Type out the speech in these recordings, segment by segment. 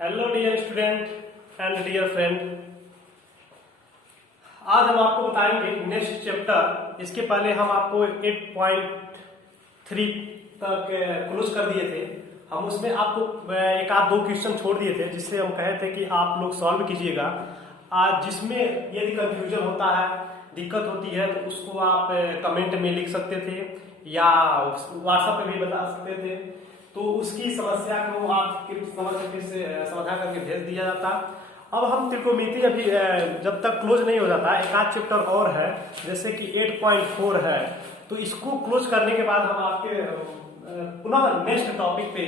Hello dear student and dear friend. आज हम आपको बताएंगे नेक्स्ट चैप्टर। इसके पहले हम आपको 8.3 तक क्लोज कर दिए थे। हम उसमें आपको एक आध दो क्वेश्चन छोड़ दिए थे जिससे हम कहे थे कि आप लोग सॉल्व कीजिएगा। आज जिसमें यदि कंफ्यूजन होता है, दिक्कत होती है, तो उसको आप कमेंट में लिख सकते थे या व्हाट्सएप पे भी बता सकते थे। तो उसकी समस्या को आपके समझ से समाधान करके भेज दिया जाता। अब हम त्रिकोणमिति अभी जब तक क्लोज नहीं हो जाता, एक आध चैप्टर और है जैसे कि 8.4 है, तो इसको क्लोज करने के बाद हम आपके पुनः नेक्स्ट टॉपिक पे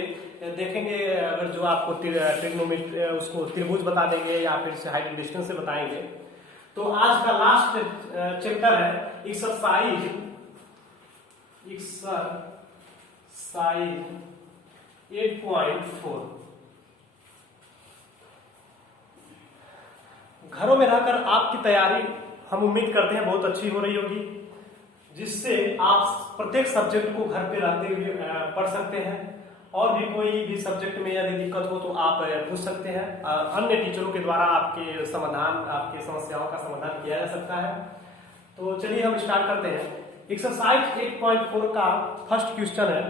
देखेंगे। अगर जो आपको त्रिकोणमिति उसको त्रिभुज बता देंगे या फिर से हाइट डिस्टेंस से बताएंगे। तो आज का लास्ट चैप्टर है एक्सरसाइज 8.4। घरों में रहकर आपकी तैयारी हम उम्मीद करते हैं बहुत अच्छी हो रही होगी, जिससे आप प्रत्येक सब्जेक्ट को घर पे रहते हुए पढ़ सकते हैं। और भी कोई भी सब्जेक्ट में यदि दिक्कत हो तो आप पूछ सकते हैं। अन्य टीचरों के द्वारा आपके समस्याओं का समाधान किया जा सकता है। तो चलिए हम स्टार्ट करते हैं। एक्सरसाइज 8.4 का फर्स्ट क्वेश्चन है।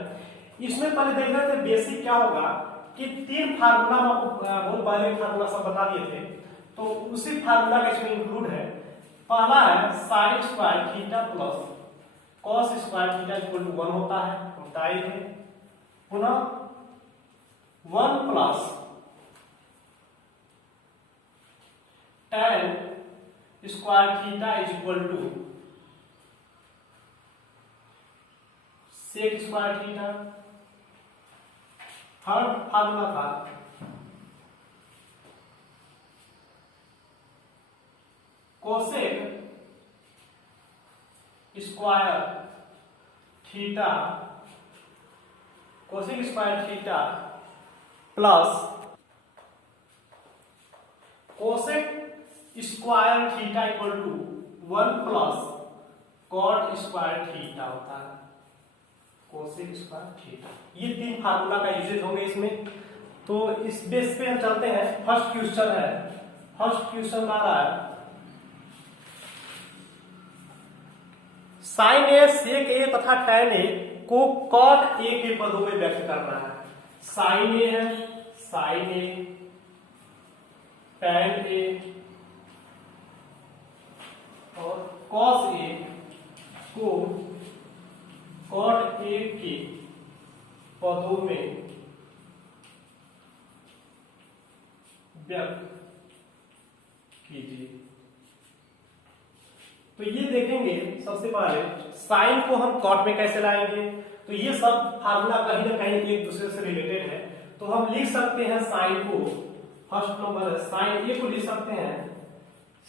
इसमें पहले देख रहे थे बेसिक क्या होगा कि तीन फार्मूला हम आपको बहुत पहले फार्मूला सब बता दिए थे, तो उसी फार्मूला का इसमें इंक्लूड है। पहला है sine square theta plus cos square theta equal to 1 होता है, हम बताए थे। पुनः 1 plus tan square theta is equal to sec square theta. Third formula था cosec square theta plus cosec square theta equal to 1 plus cot square theta होता है। Cosec square theta, ये तीन फार्मूला का यूजेज होंगे इसमें। तो इस बेस पे हम चलते हैं। फर्स्ट क्वेश्चन है, फर्स्ट क्वेश्चन आ रहा है साइन ए, सेक ए तथा टैन ए को कॉट ए के पदों में व्यक्त करना है। साइन ए है, साइन ए, टैन ए और कॉस ए को कॉट ए के पदों में व्यक्त कीजिए। तो ये देखेंगे सबसे पहले साइन को हम कॉट में कैसे लाएंगे। तो ये सब फार्मूला कहीं ना कहीं एक दूसरे से रिलेटेड है। तो हम लिख सकते हैं साइन को, फर्स्ट नंबर है साइन ए को लिख सकते हैं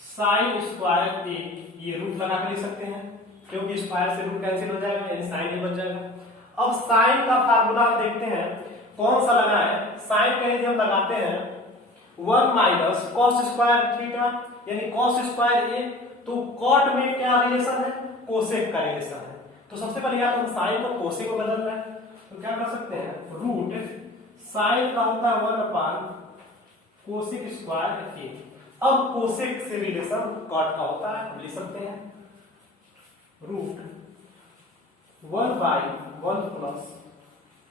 साइन स्क्वायर ए, ये रूट लगा के लिख सकते हैं क्योंकि स्क्वायर से रूट कैंसिल हो जाएगा, यानी साइन ए बच जाएगा। अब साइन का फार्मूला देखते हैं कौन सा लगा है। साइन का यदि हम लगाते हैं 1 माइनस कॉस स्क्वायर थीटा, यानी कॉस स्क्वायर ए, तो कॉट में क्या रिलेशन है, कोसेक का रिलेशन है। तो सबसे पहले या तो हम साइन को कोसेक को बदल रहे हैं, तो क्या कर सकते हैं, रूट साइन का होता है 1 अपान कोसेक स्क्वायर ए। अब कोसेक से रिलेशन कॉट का होता है, हम लिख सकते हैं root 1/1 plus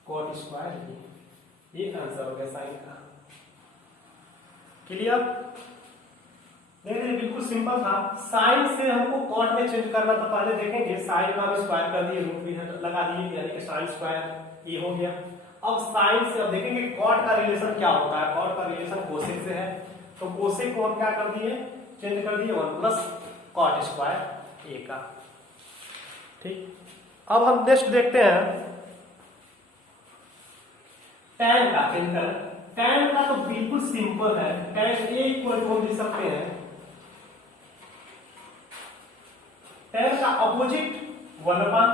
cot square A. ये आंसर हो गया साइन का। क्लियर? देखिए बिल्कुल सिंपल था। साइन से हमको कॉट में चेंज करना, तो पहले देखेंगे साइन का हम स्क्वायर कर दिए, रूट भी लगा दिए, यानी कि साइन स्क्वायर ये हो गया। अब साइन से अब देखेंगे कॉट का रिलेशन क्या होता है। कॉट का रिलेशन कोसेक से है, तो कोसेक को हम क्या कर दिए, चेंज कर दिए 1 प्लस कॉट स्क्वायर ए का। ठीक, अब हम नेक्स्ट देखते हैं टैन का। टैन का तो बिल्कुल सिंपल है। टैन ए इक्वल टू हम लिख सकते हैं टैन का अपोजिट 1 अपान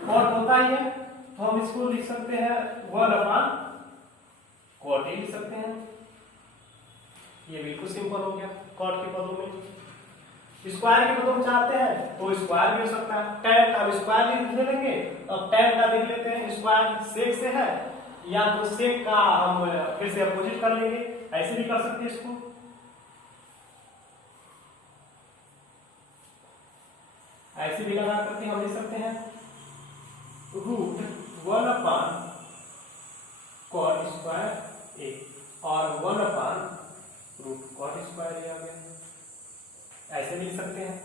कॉट होता ही है, तो हम इसको लिख सकते हैं 1 अपान कॉट ए लिख सकते हैं। ये बिल्कुल सिंपल हो गया। कॉट के पदों में स्क्वायर के पदों में चाहते हैं तो स्क्वायर भी हो सकता है। टैन का स्क्वायर लिख लेंगे, अब टैन का लिख लेते हैं स्क्वायर, सेक से है, या तो सेक का हम फिर से अपोजिट कर लेंगे, ऐसे भी कर सकते हैं इसको, ऐसे भी लगा करके हम लिख सकते हैं रूट 1/cot स्क्वायर ए और 1/√cot² ए आ गया। ऐसे भी लिख सकते हैं,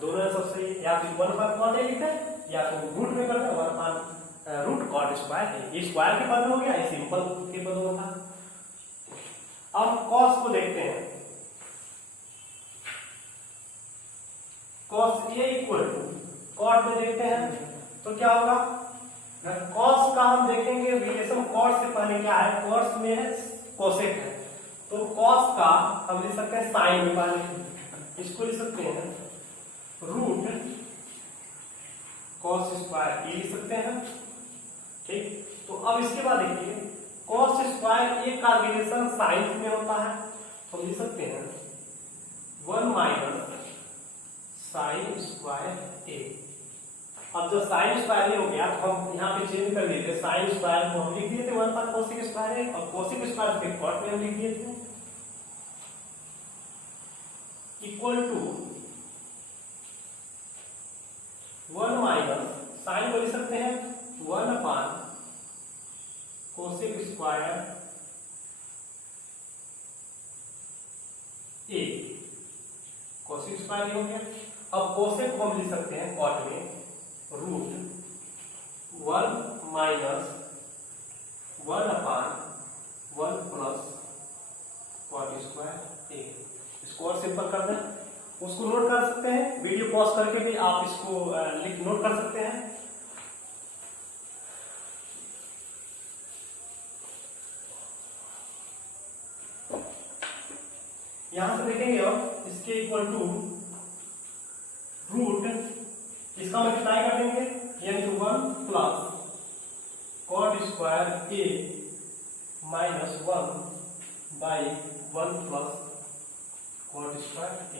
दोनों सबसे या तो 1/cot ए लिखा है या तो रूट में करना 1/√cot² ए। स्क्वायर के पद में हो गया, ये सिंपल के पद में था। अब कॉस को देखते हैं, cos A equal to cot में देखते हैं तो क्या होगा, कॉस का हम देखेंगे रिलेशन कॉट से पहले क्या है, कॉस में है कोसेक है, तो कॉस का हम लिख सकते हैं साइन में पहले, इसको लिख सकते हैं रूट कॉस स्क्वायर ए लिख सकते हैं। ठीक, तो अब इसके बाद देखिए कॉस स्क्वायर ए का रिलेशन साइन में होता है, तो हम लिख सकते हैं 1 - साइन स्क्वायर ए। अब जब साइन स्क्वायर ए हो गया तो हम यहाँ पे चेंज कर दिए थे, साइन स्क्वायर को हम लिख दिए थे 1/कोसेक स्क्वायर ए और कोसेक स्क्वायर के कॉट में हम लिख दिए थे इक्वल टू 1 - साइन को लिख सकते हैं 1/कोसेक स्क्वायर ए, कोसेक स्क्वायर हो गया। अब कोसेक को हम लिख सकते हैं कॉट में रूट 1 - 1/1 प्लस कॉट स्क्वायर ए। इसको और सिंपल कर दें, उसको नोट कर सकते हैं, वीडियो पॉज करके भी आप इसको नोट कर सकते हैं। यहां से देखेंगे और इसके इक्वल टू रूट इसका मल्टीप्लाई कर देंगे यानी कि 1 plus cot square A minus 1/1 plus cot square A.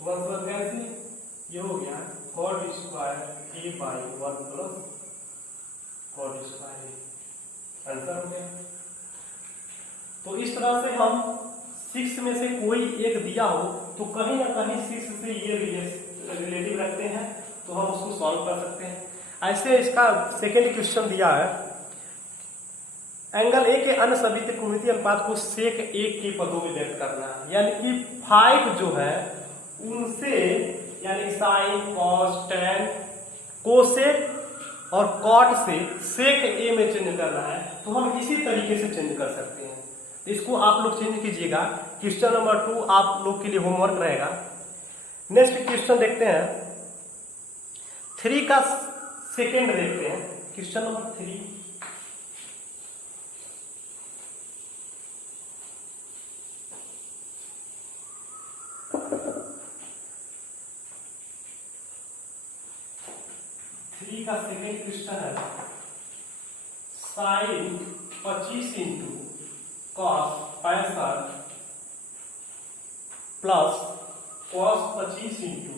1 plus कैसे ये हो गया cot square A by 1 plus cot square A, answer हो गया। तो इस तरह से हम 6 में से कोई एक दिया हो तो कहीं ना कहीं 6 से ये रिलेटिव रखते हैं तो हम उसको सॉल्व कर सकते हैं। ऐसे इसका सेकेंड क्वेश्चन दिया है, एंगल ए के अन्य सभी त्रिकोणमितीय अनुपात को सेक ए के पदों में व्यक्त करना है, यानी कि 5 जो है उनसे यानी साइन कॉस टैन कोसेक और कॉट से सेक ए में चेंज करना है, तो हम इसी तरीके से चेंज कर सकते हैं। इसको आप लोग चेंज कीजिएगा। क्वेश्चन नंबर 2 आप लोग के लिए होमवर्क रहेगा। नेक्स्ट क्वेश्चन देखते हैं, 3 का सेकेंड देखते हैं, क्वेश्चन नंबर 3। का सेकेंड क्वेश्चन है sine 25 into cos 65 plus cos 25 into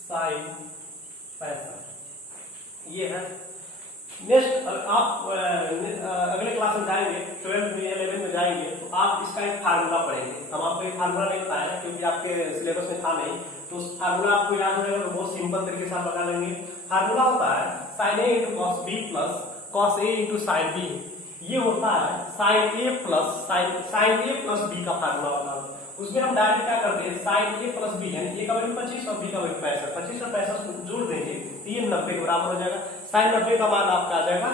sine 65। ये है। नेक्स्ट आप अगले क्लास में जाएंगे, 12 में 11 में जाएंगे तो आप इसका एक फार्मूला पढ़ेंगे। हम आपको एक फार्मूला नहीं बताया क्योंकि आपके सिलेबस में था नहीं, तो उस फार्मूला आपको याद हो जाएगा तो बहुत सिंपल तरीके से आप लगा लेंगे। फार्मूला होता है sine A into cos B plus cos A into sine B. ये होता है साइन ए प्लस बी का फार्मूला होता है। उसमें हम डायरेक्ट क्या करते हैं, साइन ए प्लस बी यानी ए का वैल्यू 25 और बी का वैल्यू 65, 25 और 65 जोड़ देंगे तो ये 90 के बराबर हो जाएगा। साइन 90 का मान आपका आ जाएगा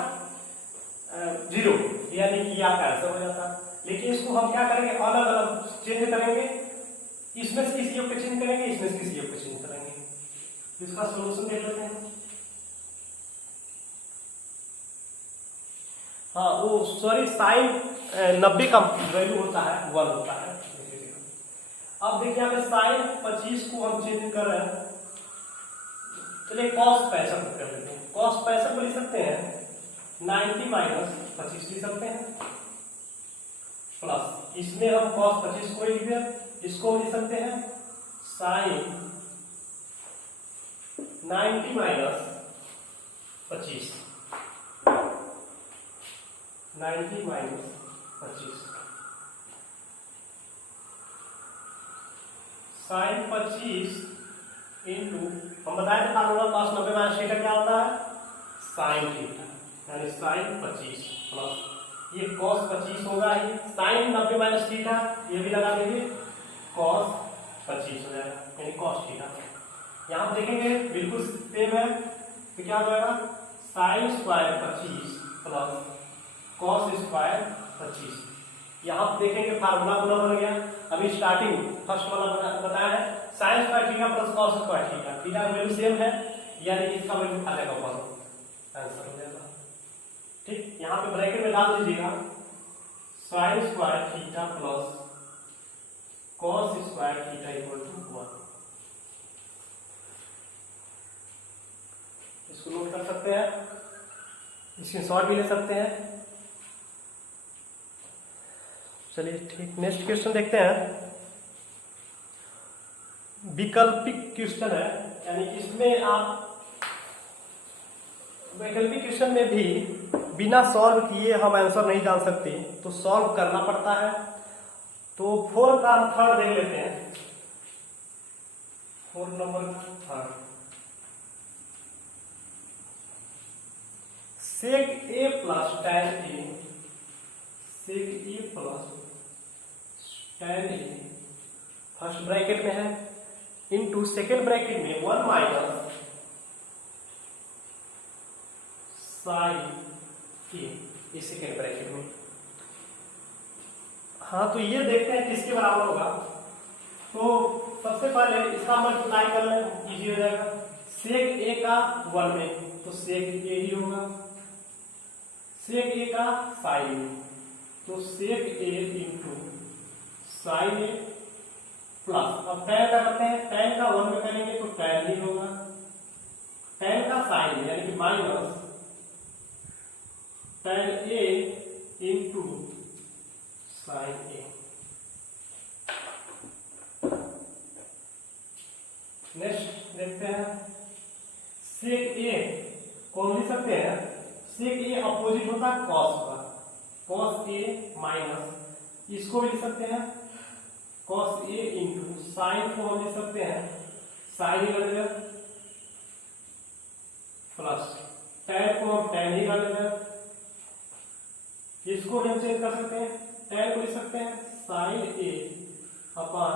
0, यानी कि आपका आंसर हो जाता है। लेकिन इसको हम क्या करेंगे, अलग अलग चेंज करेंगे, इसमें से किसी योग को चेंज करेंगे, इसमें से किसी योग को चेंज करेंगे। इसका सोल्यूशन देख लेते हैं। हाँ वो सॉरी साइन 90 का वैल्यू होता है 1 होता है। अब देखिए यहाँ पे साइन 25 को हम चेंज कर रहे हैं, चलिए कॉस 65 कर लेते हैं। कॉस 65 को लिख सकते हैं 90 माइनस 25 लिख सकते हैं प्लस इसमें हम कॉस 25 को लिख दिया, इसको लिख सकते हैं sine 90 minus 25 90 minus 25 sine 25 into हम बताए थे फार्मूला cos 90 माइनस थीटा क्या होता है साइन थीटा, यानी साइन 25 प्लस ये cos 25 होगा, ये साइन 90 माइनस थीटा ये भी लगा देंगे cos 25 हो जाएगा, यानी cos थीटा। यहाँ आप देखेंगे बिल्कुल सेम है तो क्या हो जाएगा sine square 25 plus cos square 25। यहाँ आप देखेंगे फार्मूला पूरा बन गया। अभी स्टार्टिंग फर्स्ट वाला बताया है sine square theta plus cos square theta, theta का वैल्यू सेम है यानी इसका वैल्यू आ जाएगा 1, आंसर हो जाएगा। ठीक, यहाँ पे ब्रैकेट में डाल दीजिएगा sine square theta plus cos square theta equal to 1। इसको नोट कर सकते हैं, स्क्रीनशॉट भी ले सकते हैं। चलिए ठीक, नेक्स्ट क्वेश्चन देखते हैं। विकल्पिक क्वेश्चन है, यानी इसमें आप वैकल्पिक क्वेश्चन में भी बिना सॉल्व किए हम आंसर नहीं जान सकते, तो सॉल्व करना पड़ता है। तो 4 का थर्ड देख लेते हैं, 4 नंबर का थर्ड। सेक ए प्लस tan ए, सेक ए प्लस tan ए फर्स्ट ब्रैकेट में है इनटू सेकेंड ब्रैकेट में 1 माइनस साइन ए, ये सेकेंड ब्रैकेट में। हाँ, तो ये देखते हैं किसके बराबर होगा। तो सबसे पहले इसका मल्टीप्लाई कर लें, इजी हो जाएगा। सेक ए का 1 में तो सेक ए ही होगा, सेक ए का साइन ए तो सेक ए इंटू साइन ए प्लस, अब tan का करते हैं, tan का 1 में करेंगे तो tan ही होगा, tan का साइन यानी कि माइनस tan ए इंटू साइन ए। नेक्स्ट देखते हैं सेक ए कौन लिख सकते हैं, सेक ए अपोजिट होता है cos का, cos ए माइनस इसको भी लिख सकते हैं cos ए इंटू साइन को हम लिख सकते हैं साइन ही कर प्लस tan को हम tan ही कर, इसको हम चेंज कर सकते हैं, tan को लिख सकते हैं sign A upon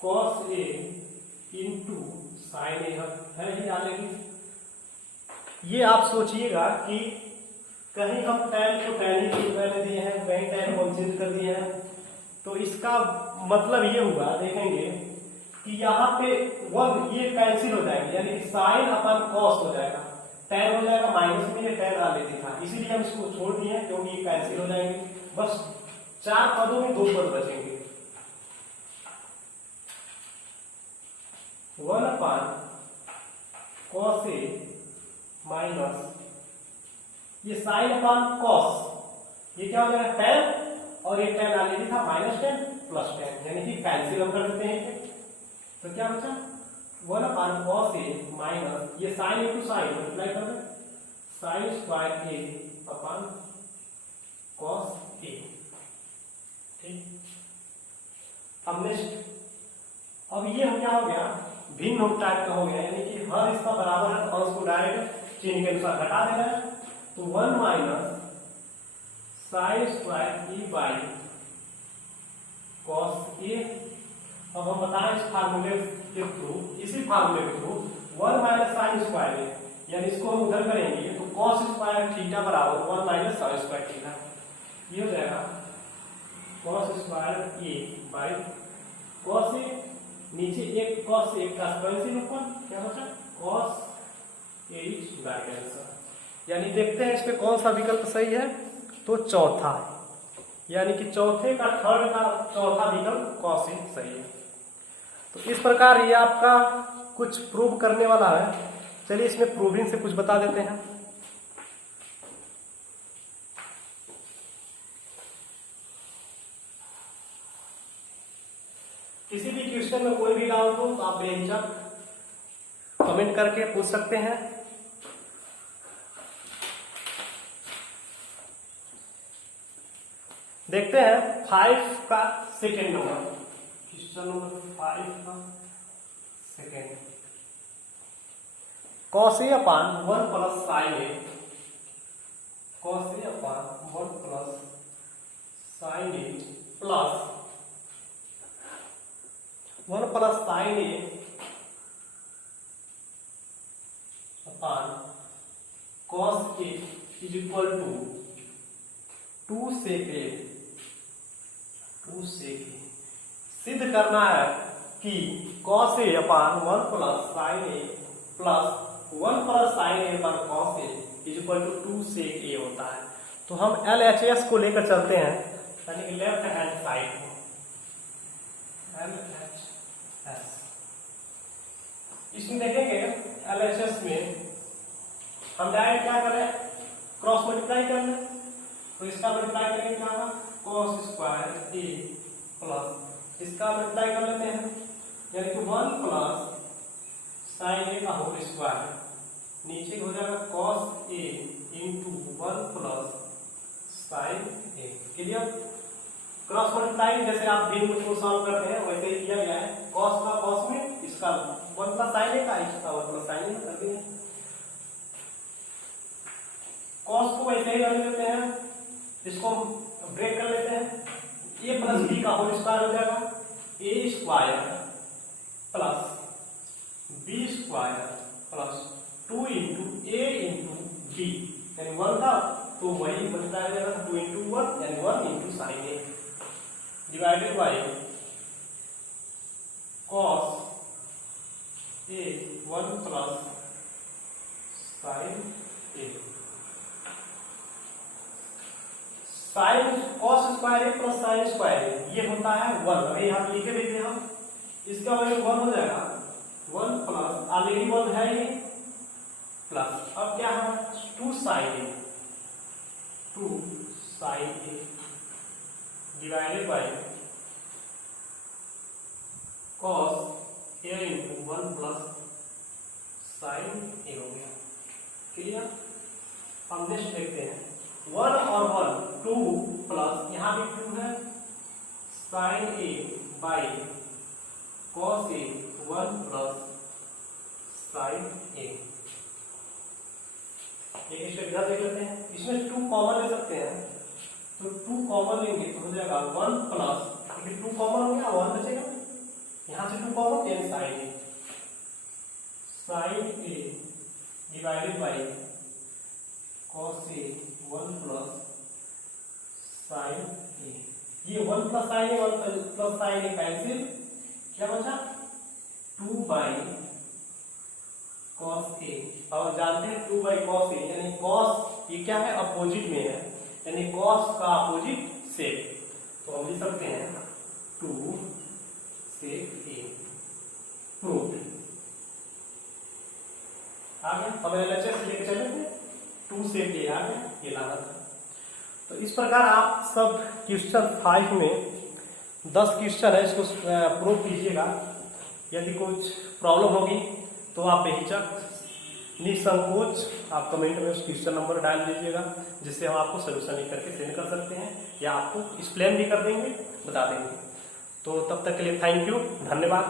cos A into sine ए है ही डालेंगे। ये आप सोचिएगा कि कहीं हम tan को tan ही पहले दिए हैं, कहीं tan को चेंज कर दिए हैं, तो इसका मतलब ये हुआ, देखेंगे कि यहाँ पे 1 ये कैंसिल हो जाएगा, यानी कि साइन अपन cos हो जाएगा, tan हो जाएगा माइनस में, ये tan आ लेते था, इसीलिए हम इसको छोड़ दिए क्योंकि ये कैंसिल हो जाएंगे। बस 4 पदों में 2 पद बचेंगे, 1 अपन cos ए माइनस ये साइन अपॉन cos, ये क्या हो जाएगा tan, और ये tan आ लेती था माइनस tan प्लस tan, यानी कि कैंसिल हम कर देते हैं। तो क्या बचा 1 अपॉन cos ए माइनस ये साइन इंटू साइन मल्टीप्लाई कर दें साइन स्क्वायर ए अपॉन cos ए। ठीक, अब नेक्स्ट, अब ये हम क्या हो गया भिन्न टाइप का हो गया, यानी कि हर इसका बराबर है तो अंश को डायरेक्ट चिन्ह के अनुसार घटा देना है। तो 1 minus sine square E by cos ए। अब हम बताएं इस फार्मूले के थ्रू, इसी फार्मूले के थ्रू 1 माइनस साइन स्क्वायर ए, यानी इसको हम उधर करेंगे तो cos स्क्वायर थीटा बराबर 1 माइनस साइन स्क्वायर थीटा, ये हो जाएगा cos square A by cos ए, नीचे एक cos ए का कैंसिल, ऊपर क्या बचा cos A is right answer. यानी देखते हैं इस पे कौन सा विकल्प सही है, तो चौथा है, यानी कि चौथे का थर्ड का चौथा विकल्प cos ए सही है। तो इस प्रकार ये आपका कुछ प्रूव करने वाला है। चलिए इसमें प्रूविंग से कुछ बता देते हैं। किसी भी क्वेश्चन में कोई भी डाउट हो तो आप बेहिचक कमेंट करके पूछ सकते हैं। देखते हैं 5 का सेकेंड नंबर, क्वेश्चन नंबर 5 का second. cos A upon 1 plus sine A, cos A upon 1 plus sine A plus 1 plus sine A upon cos A is equal to 2 sec A, 2 sec A। सिद्ध करना है कि cos A upon 1 plus sine A plus 1 plus sine A upon cos A is equal to 2 sec A होता है। तो हम LHS को लेकर चलते हैं, यानी कि लेफ्ट हैंड साइड को, LHS। इसमें देखेंगे LHS में हम डायरेक्ट क्या कर रहे हैं, क्रॉस मल्टीप्लाई कर रहे हैं। तो इसका मल्टीप्लाई करेंगे क्या होगा, cos स्क्वायर A प्लस इसका मल्टीप्लाई कर लेते हैं, यानी कि 1 प्लस साइन ए का होल स्क्वायर, नीचे हो जाएगा cos A into 1 plus sine A. Clear. Cross multiply जैसे आप दिन को सॉल्व करते हैं वैसे ही किया गया है, cos का cos में, इसका 1 प्लस साइन ए का, इसका 1 प्लस साइन ए कर दिया। cos को वैसे ही कर लेते हैं, इसको ब्रेक कर लेते हैं, a प्लस b का होल स्क्वायर हो जाएगा, a square plus b square plus 2 into a into b, यानी 1 था तो वही बनता है 2 इंटू 1 यानी 1 into sine A divided by cos a 1 plus sine A. Sine cos square A plus sine square A ये होता है 1, अरे यहाँ लिखे देते हैं हम, इसका वैल्यू 1 हो जाएगा, 1 प्लस ऑलरेडी 1 है ये प्लस, अब क्या है 2 sine A, 2 sine A divided by cos A into 1 plus sine A हो गया। क्लियर। हम नेक्स्ट देखते हैं 1 और 1 2 प्लस यहां भी 2 है, sine A by cos A 1 plus sine A. एक स्टेप इधर देख लेते हैं, इसमें 2 कॉमन ले सकते हैं, तो 2 कॉमन लेंगे तो हो जाएगा 1 प्लस, 2 कॉमन हो गया 1 बचेगा, यहां से 2 common then sine A, sine A divided by cos A 1 plus sine A. ये 1 plus sine A 1 plus sine A cancel, क्या बचा 2 बाई cos ए, और जानते हैं 2 बाई cos ए यानी cos ये क्या है अपोजिट में है, यानी cos का अपोजिट sec, तो हम लिख सकते हैं 2 sec ए प्रूव्ड। आ गया, अब LHS लेके चले थे 2 sec ए आ गया, ये लाना था। तो इस प्रकार आप सब क्वेश्चन 5 में 10 क्वेश्चन है, इसको प्रूव कीजिएगा। यदि कुछ प्रॉब्लम होगी तो आप बेहिचक निसंकोच आप कमेंट में उस क्वेश्चन नंबर डाल दीजिएगा, जिससे हम आपको सोल्यूशन लिख करके सेंड कर सकते हैं या आपको एक्सप्लेन भी कर देंगे, बता देंगे। तो तब तक के लिए थैंक यू, धन्यवाद।